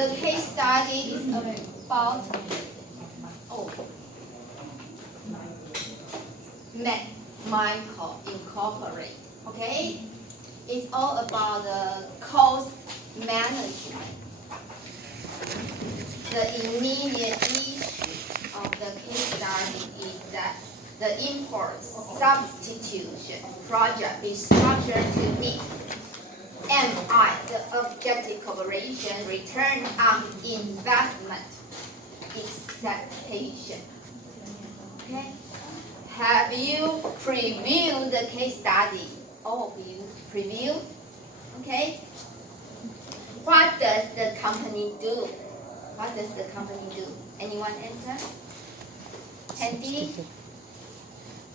The case study is about Michael Incorporate. Okay, it's all about the cost management. The immediate issue of the case study is that the import substitution project is structured to meet MI, the objective corporation return on investment expectation. Okay. Have you previewed the case study? All of you previewed? Okay. What does the company do? What does the company do? Anyone answer? Andy?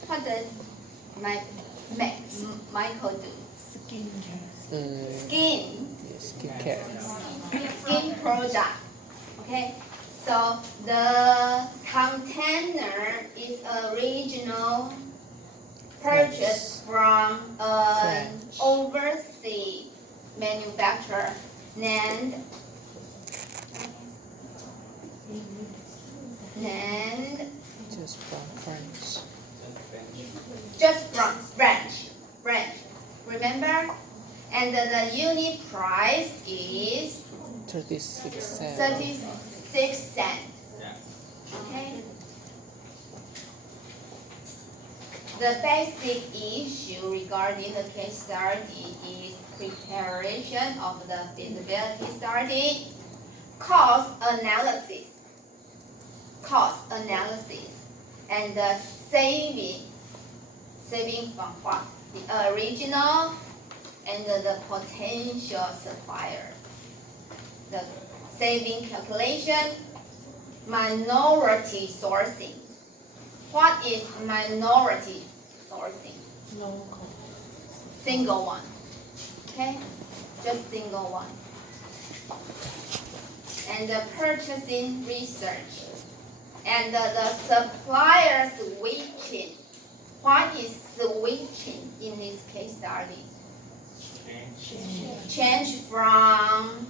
What does Michael do? Skin. Skincare. Skin product. Okay. So the container is a regional purchase from an overseas manufacturer named Just from France. just from French. Remember? And the unit price is 36 cents. 36 cents. Okay. The basic issue regarding the case study is preparation of the feasibility study, cost analysis, and the saving from what? The original and the potential supplier. The saving calculation, minority sourcing. What is minority sourcing? Single one. Okay? Just single one. And the purchasing research. And the supplier switching. What is switching in this case study? Change from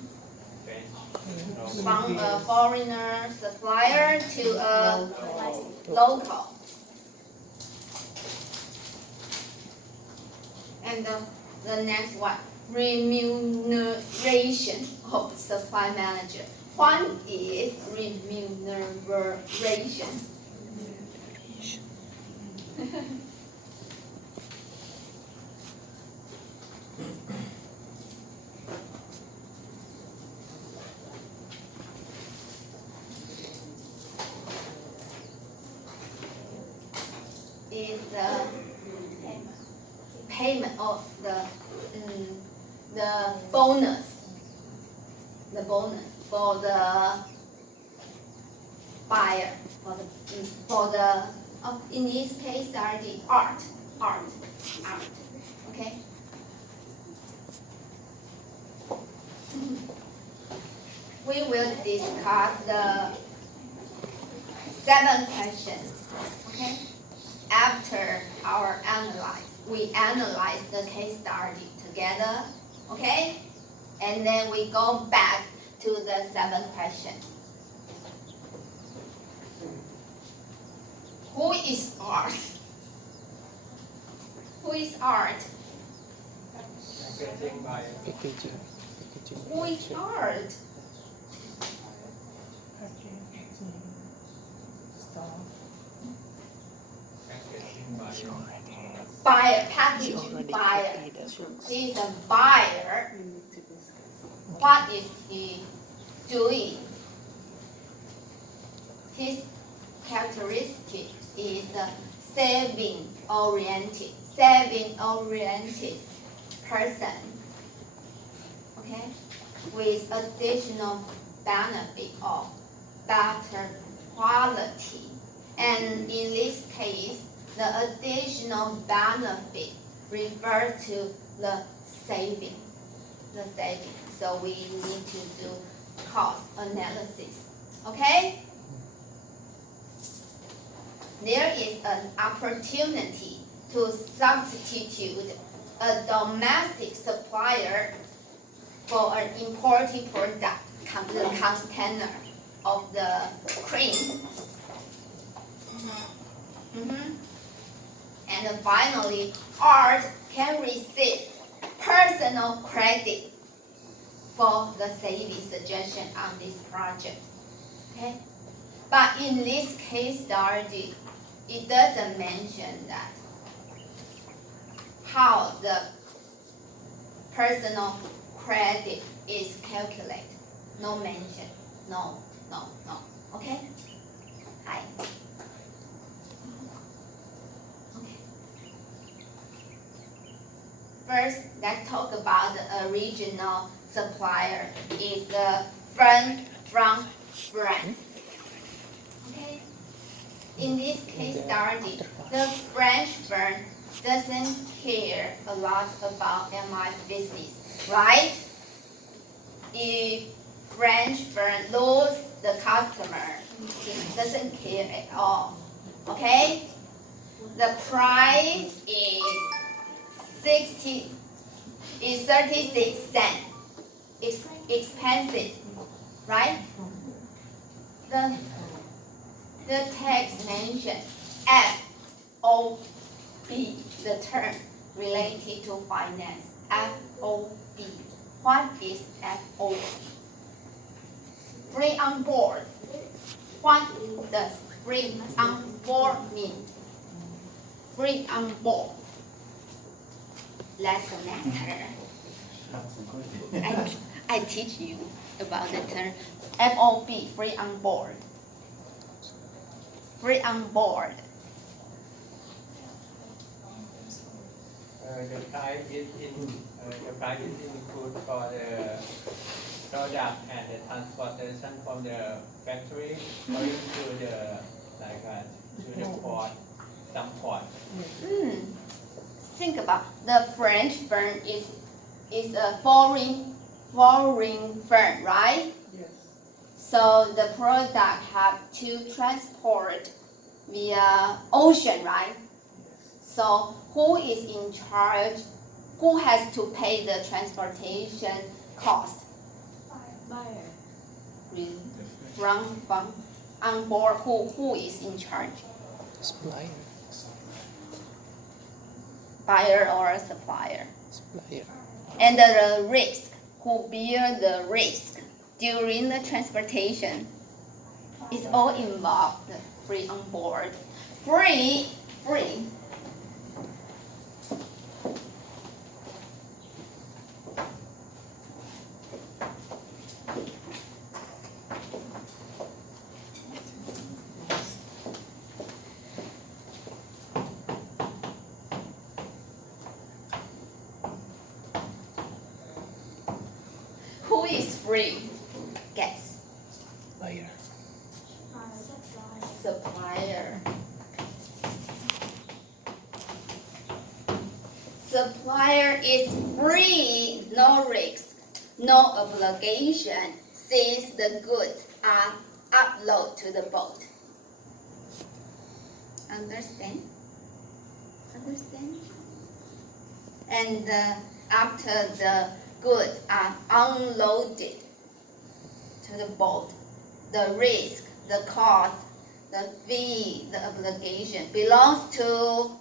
a foreigner supplier to a local. And the next one, remuneration of supply manager. What is remuneration? Is the payment of the bonus for the buyer, for the in this case study art. Okay. We will discuss the 7 questions. Okay. After our we analyze the case study together, okay? And then we go back to the 7 questions. Who is art? Who is art? Packaging. Who is art? Buyer, packaging buyer. He is a buyer. What is he doing? His characteristic is a saving-oriented person. Okay, with additional benefit of better quality. And in this case, the additional benefit refers to the saving. So we need to do cost analysis. Okay? There is an opportunity to substitute a domestic supplier for an imported product the container of the cream. And then finally, Art can receive personal credit for the saving suggestion on this project. Okay? But in this case study, it doesn't mention that how the personal credit is calculated. No mention. No. Okay? Hi. Okay. First, let's talk about the original supplier. Is the fern from France. Okay? In this case study, the French firm doesn't care a lot about MI's business, right? If French firm lose the customer, it doesn't care at all. Okay? The price is 36 cents. It's expensive, right? The text mentioned FOB, the term related to finance. FOB. What is FOB? Free on board. What does free on board mean? Free on board. Lesson matter. I teach you about the term FOB, free on board. Free on board. The price is included for the product and the transportation from the factory going to the to the port, some port. Think about the French firm is a foreign firm, right? Yes. So the product have to transport via ocean, right? So who is in charge? Who has to pay the transportation cost? Buyer. Really? From on board, who is in charge? Supplier. Buyer or supplier? Supplier. And the risk, who bear the risk during the transportation, is all involved. Free on board. Free. Who is free? Guess. Buyer. Supplier. Supplier is free, no risk, no obligation, since the goods are uploaded to the boat. Understand? And after the goods are unloaded to the boat, the risk, the cost, the fee, the obligation belongs to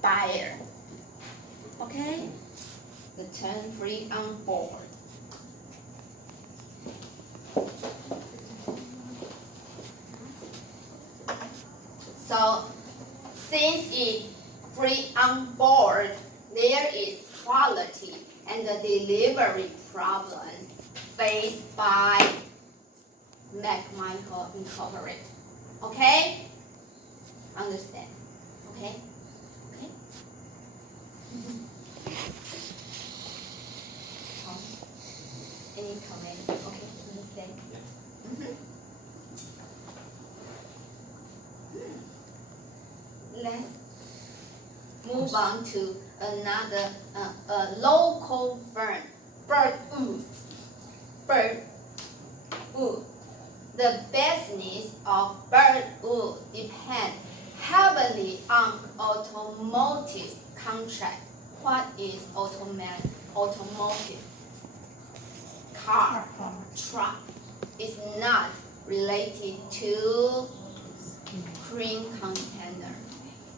buyer. Okay? The term free on board. So, since it's free on board, there is quality and the delivery problem faced by McMichael Incorporated. Okay? Understand? Okay? Any comment? Okay, understand? Let's move on to another local firm, Birdwood. The business of Birdwood depends heavily on automotive contract. What is automotive car, truck is not related to cream container.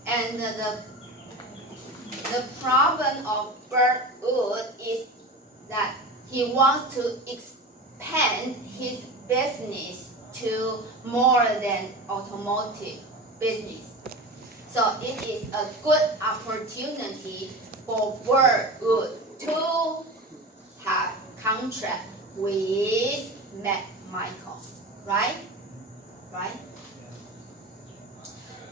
And the problem of Birdwood is that he wants to expand his business to more than automotive business. So it is a good opportunity for Birdwood to have contract with McMichael, right? Right?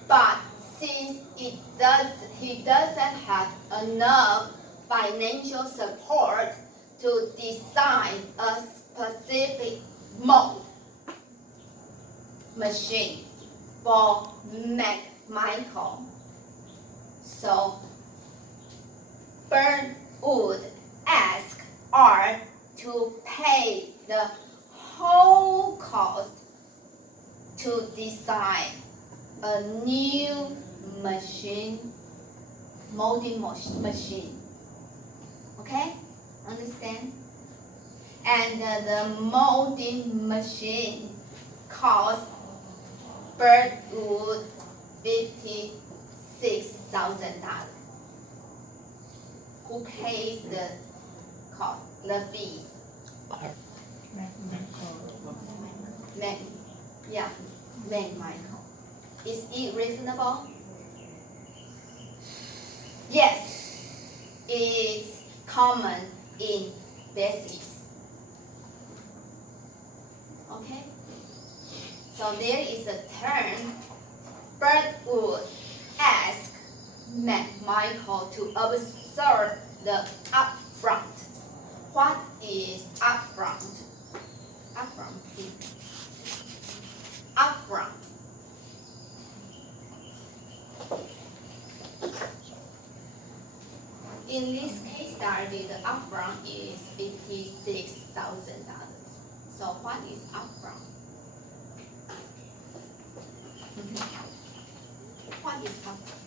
But since he doesn't have enough financial support to design a specific mold machine for McMichael, so Birdwood asked Art to pay the whole cost to design a new machine, molding machine. Okay? Understand? And the molding machine cost Birdwood $56,000. Who pays the cost, the fee? Art. McMichael. Is it reasonable? Yes, it's common in business. Okay? So there is a term, Birdwood asked McMichael to observe the upfront. What is upfront? Upfront. In this case study, the upfront is $56,000. So what is upfront? What is upfront?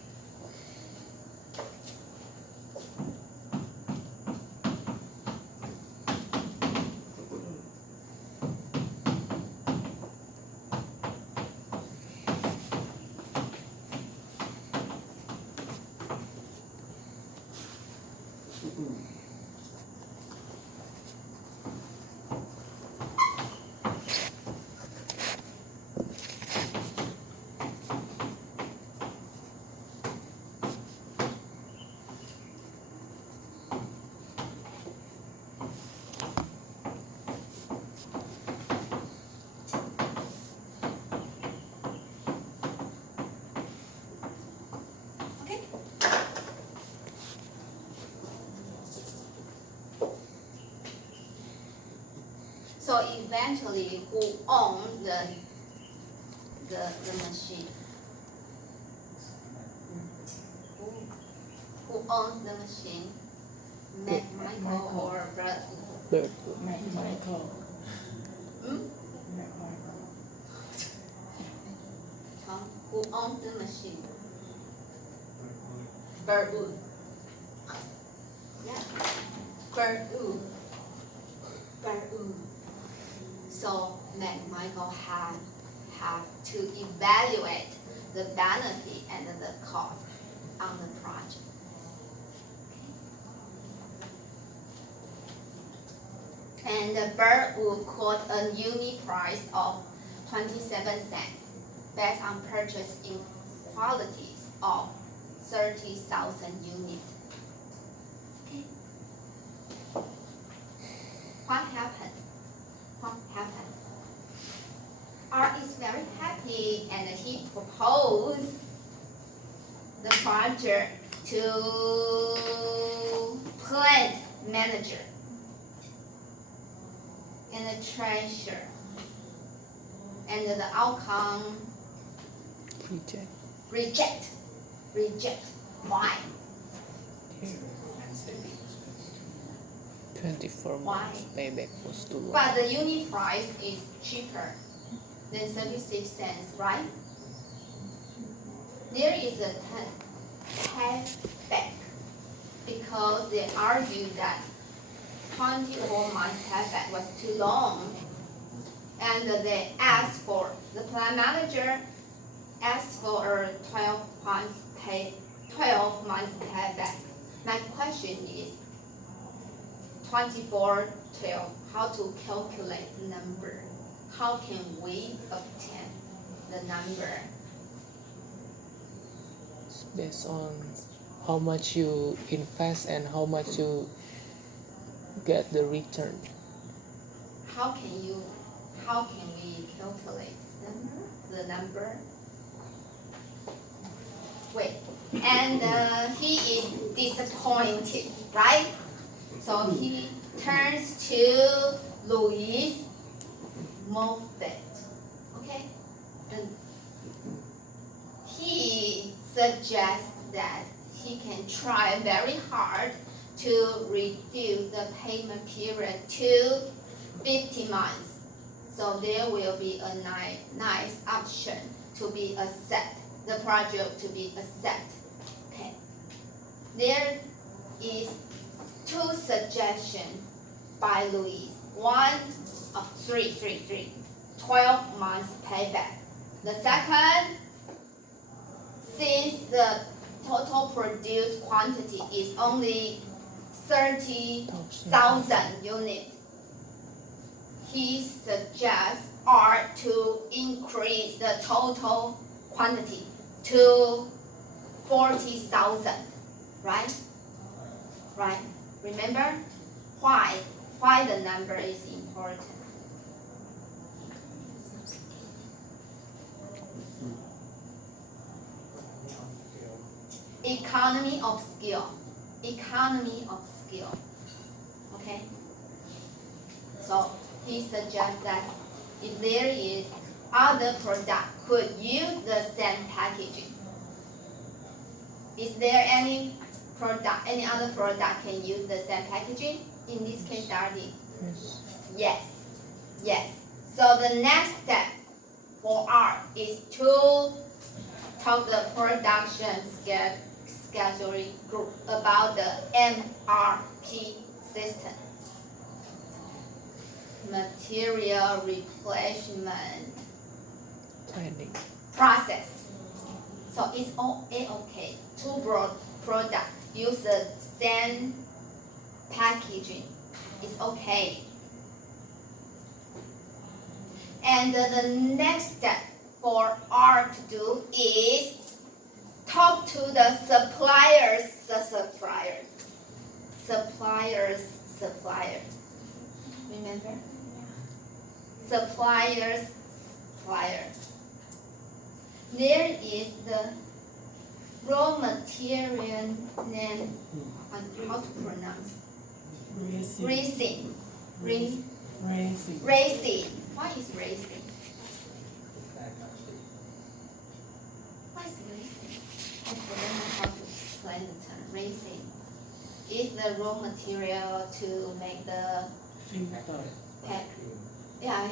So eventually, who owns the machine? Who owns the machine? McMichael or Birdwood? Birdwood. McMichael. Tom, who owns the machine? Birdwood. Yeah. Birdwood. So McMichael have to evaluate the benefit and the cost on the project. And the Birdwood quote a unit price of 27 cents based on purchase in quantities of 30,000 units. Okay. What happened? Art is very happy and he proposed the project to plant manager and the treasurer. And the outcome, reject. Why? Here. 24 Why? months payback was too long. But the unit price is cheaper than 36 cents, right? There is a payback because they argue that 24 months payback was too long. And they asked for, the plan manager asked for a 12 months payback. My question is 24, 12, how to calculate the number? How can we obtain the number? It's based on how much you invest and how much you get the return. How can we calculate the number? Wait, and he is disappointed, right? So he turns to Louis Moffett, okay? And he suggests that he can try very hard to reduce the payment period to 50 months. So there will be a nice option to be accepted, the project to be accepted. Okay. There is two suggestions by Louis. One, 12 months payback. The second, since the total produced quantity is only 30,000 units, he suggests art to increase the total quantity to 40,000, right? Right? Remember why the number is important? Economy of scale. Okay? So he suggests that if there is other product could use the same packaging. Is there any other product can use the same packaging in this case study? Yes. So the next step for art is to talk the production scheduling group about the MRP system. Material replacement Planning. process. So it's okay. Two product use the same packaging. It's okay. And the next step for art to do is talk to the suppliers. Remember? Suppliers. There is the raw material name, how to pronounce? Resin. What is resin? What is resin? I don't know how to explain the term. Resin is the raw material to make the pack. Yeah.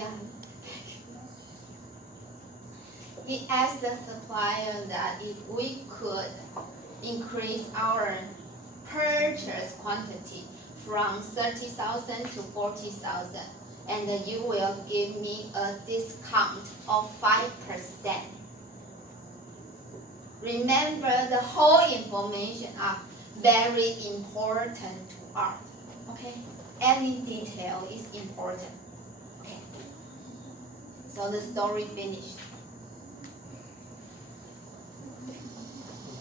He asked the supplier that if we could increase our purchase quantity from 30,000 to 40,000, and you will give me a discount of 5%. Remember, the whole information are very important to art. Okay? Any detail is important. Okay. So the story finished.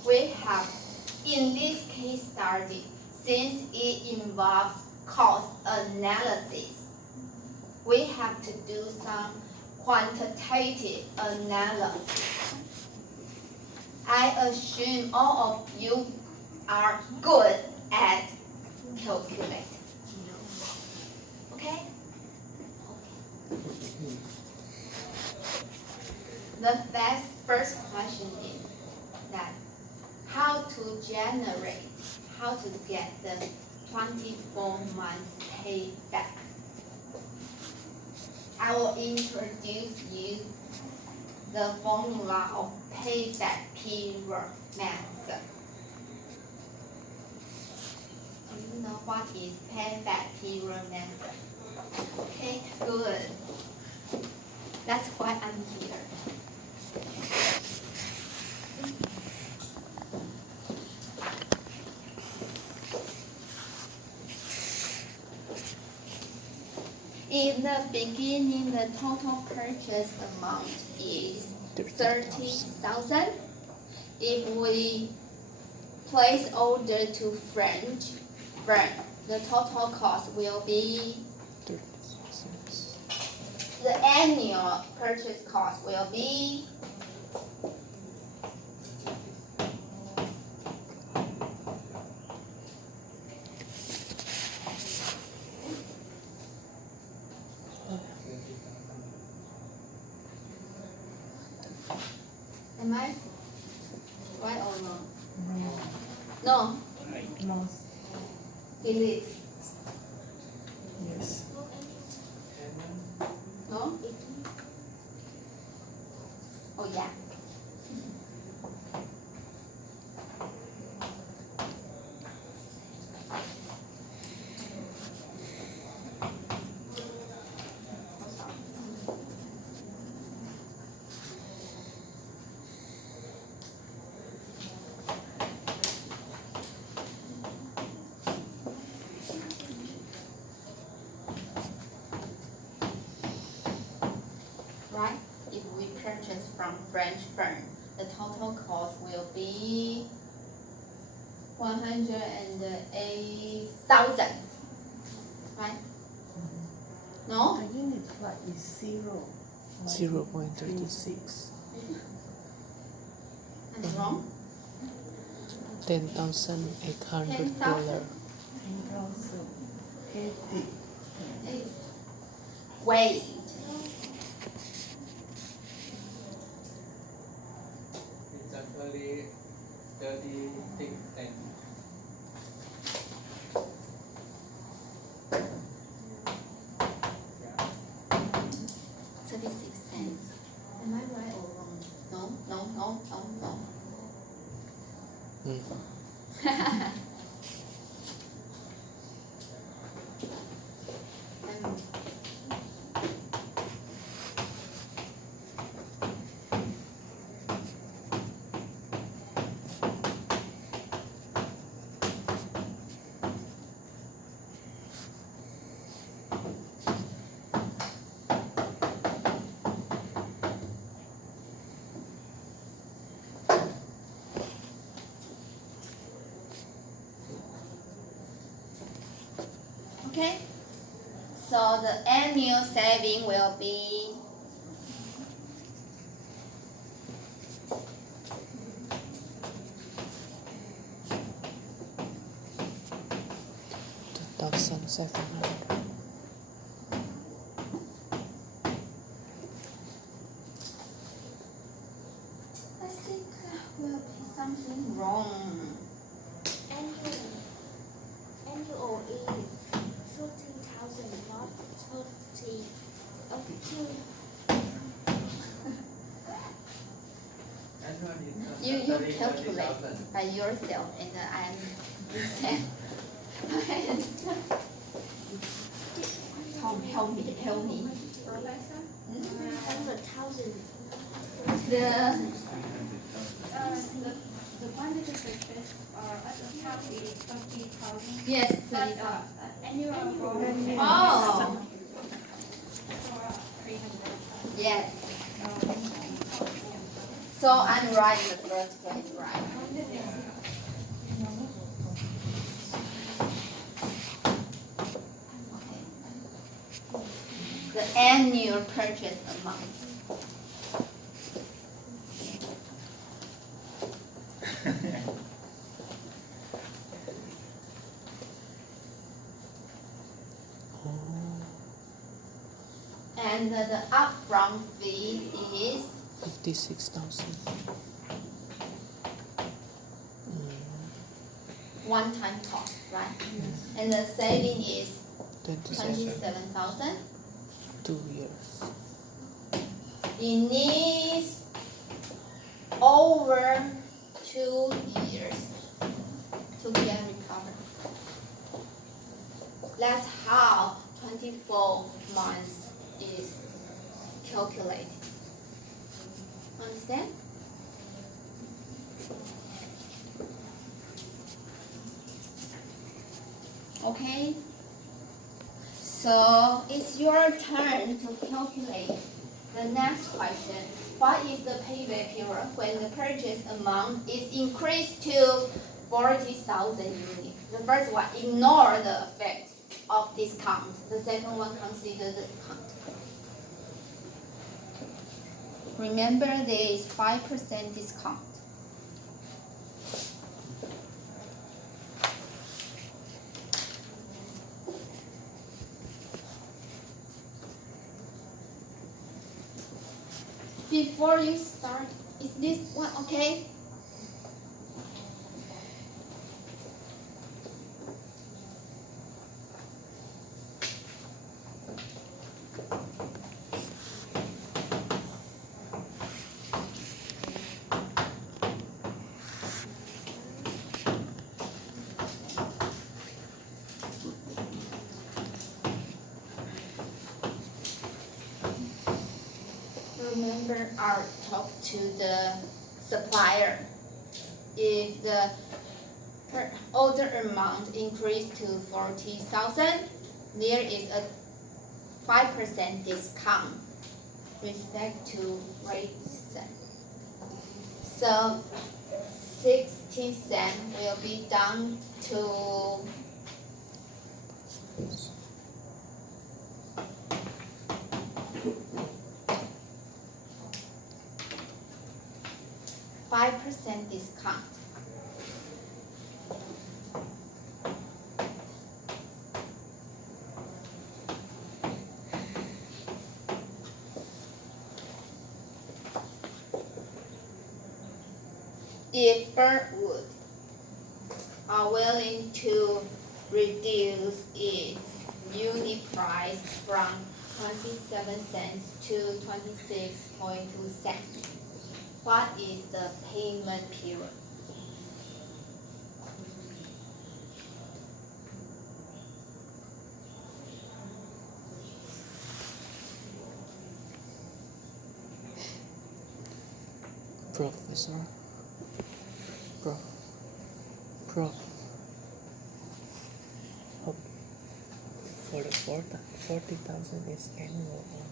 We have, in this case study, since it involves cost analysis, we have to do some quantitative analysis. I assume all of you are good at calculating. Okay? The first question is that how to get the 24 months payback. I will introduce you the formula of payback period method. know what is payback period method. Okay, good. That's why I'm here. In the beginning, the total purchase amount is 30,000. If we place order to French, the total cost will be, the annual purchase cost will be Am I right or wrong? No. No. Delete. Yes. No? Oh yeah. Right? If we purchase from French firm, the total cost will be 108,000. Right? No? The unit price is 0.36. Am I wrong? $10,800. 10,080. Wait. It's actually 36 cents. Yeah. 36 cents. Am I right or wrong? No. Mm. Okay. So the annual saving will be 2,700. I think will be something wrong. Annual is 13,000, not 30. Two. Annual is You 30,000. calculate by yourself and I'm listen. Tom, help me. 300,000. The The one that is purchased at the top is 30,000. yes, But please. annual for Oh, 300,000. yes. So I'm right in the first place, right? Okay. The annual purchase amount. And the upfront fee is 56,000. one-time cost, right? And the saving is 27. 27,000. 2 years. It needs over 2 years to get recovered. That's how 24 months is calculated. Understand? Okay. So it's your turn to calculate the next question. What is the payback period when the purchase amount is increased to 40,000 units? The first one, ignore the effect of discount. The second one, consider the discount. Remember, there is 5% discount. Before you start, is this one okay? Remember, I talked to the supplier. If the order amount increased to 40,000, there is a 5% discount respect to rate set. So 60 cents will be down to 5% discount. If Birdwood are willing to reduce its unit price from 27 cents to 26.2 cents, what is the payment period? Professor. Prof. Oh, for the 40,000 is annual or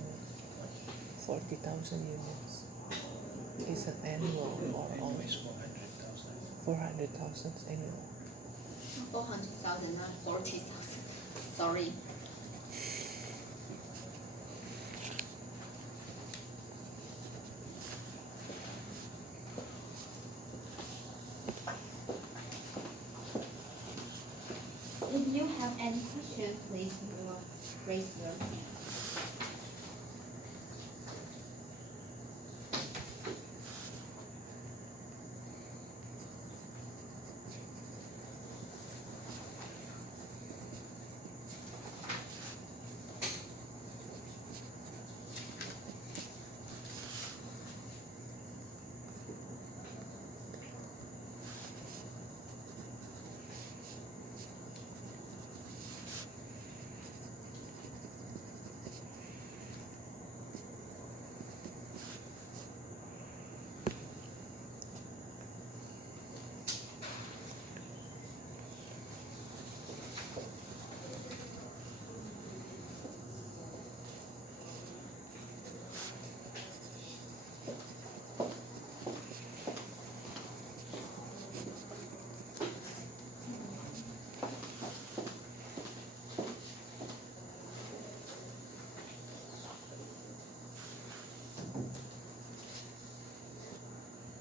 40,000 units is an annual or always 400,000 annual. 400,000, not 40,000. Sorry. If you have any question, please raise your hand.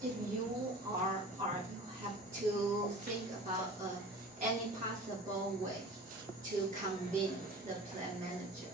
If you have to think about any possible way to convince the plant manager.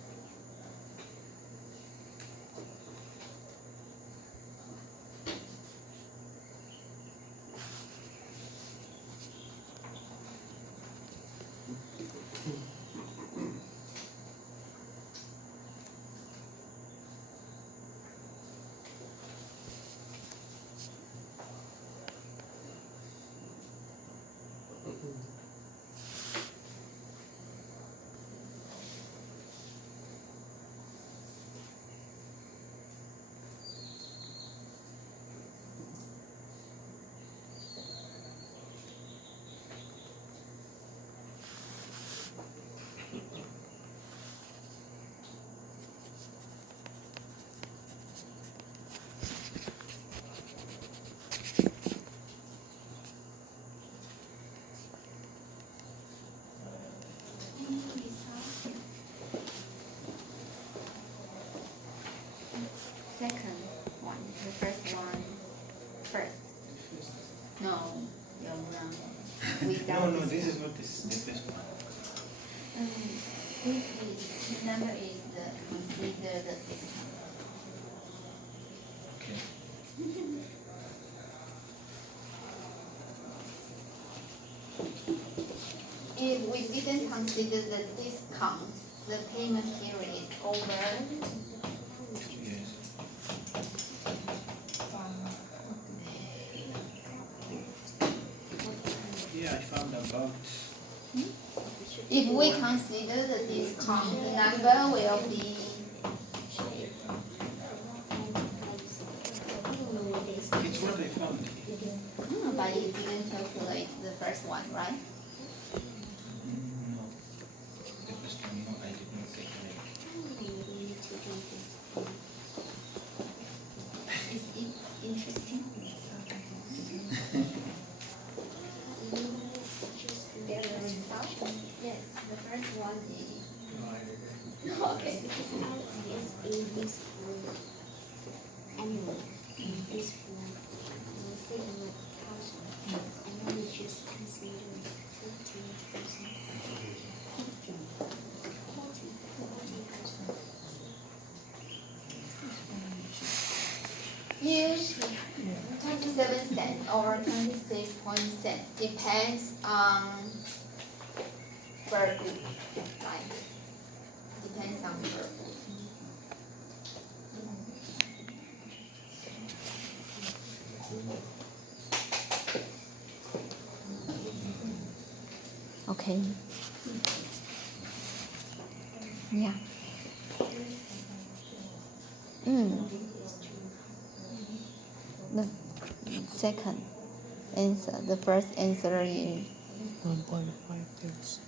second one. The first one first. No, you're wrong. Without No, this this is not this. The first one. This is, the number is the consider the discount. Okay. If we didn't consider the discount, the payment period is over. Yes. Yeah, I found about. If we consider the discount, the number will be It's what I found. but you didn't calculate the first one, right? No. The first one, no, I did not calculate. Is it interesting? Yes, the first one is. Okay. Annually, is for 300,000, and then we just consider 14,000. 40,000. Use 27 cents or 26 cents depends on per group, right? Depends on per group. Okay. Yeah. The second answer, the first answer is 1.5 years.